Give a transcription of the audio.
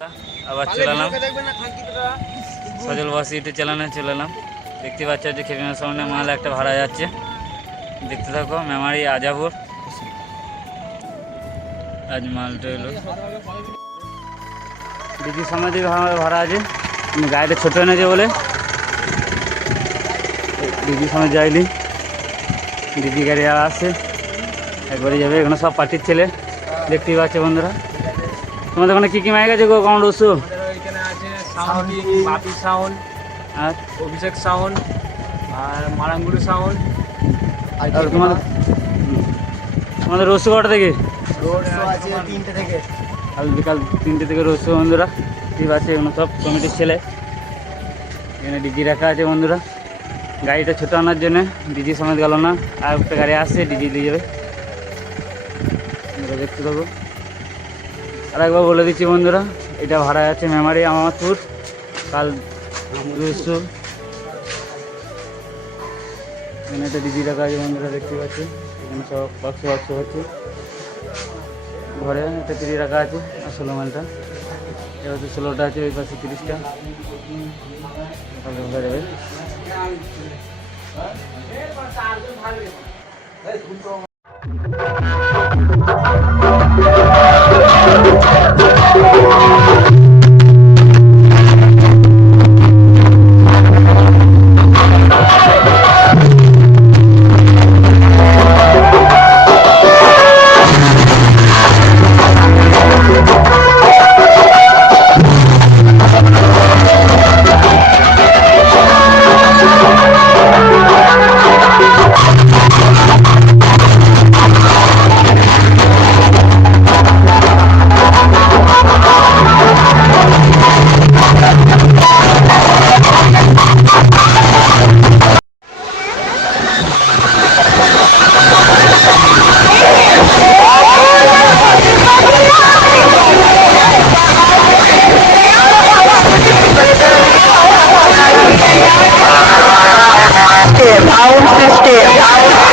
আবার চলে এলাম সজল বাস ইউটিউব চ্যানেলে চলে এলাম। দেখতে পাচ্ছ যে খেপিনার সামনে মাল একটা ভাড়া যাচ্ছে, দেখতে থাকো। মেমারি আজাপুর আজ মালটা এলো দিদির সামনে দিয়ে ভাড়া আছে, গাড়িটা ছোটো এনেছে বলে দিদির সামনে যাইনি। দিদি গাড়ি আসছে একবারে যাবে, এখানে সব পার্টির ছেলে দেখতেই পাচ্ছে বন্ধুরা। তোমাদের ওখানে কী কী মাইক আছে গো? কোন রসু সাউন্ড আর অভিষেক সাউন্ড আর মারাঙ্গুড়ি সাউন্ড। আর তোমাদের রসু কটা থেকে? আছে 3টে থেকে, কাল বিকাল 3টে থেকে রসু বন্ধুরা। ঠিক আছে, এগুলো সব কমিটির ছেলে। এখানে ডিজি রাখা আছে বন্ধুরা, গাড়িটা ছোটো আনার জন্যে। ডিজি সমেত গেল না, আর একটা গাড়ি আসছে ডিজি দিয়ে যাবে। দেখতে থাকো। আর একবার বলে দিচ্ছি বন্ধুরা, এটা ভাড়া আছে মেমারি আমাদপুর, কাল রসু। এখানে একটা ডিজি রাখা আছে বন্ধুরা, দেখতে পাচ্ছি। এখানে সব বাক্স হচ্ছে, ঘরে একটা 30 রাখা আছে। আর 16 মালটা এবার 16টা আছে, ওই পাশে 30টা যাবে। Out!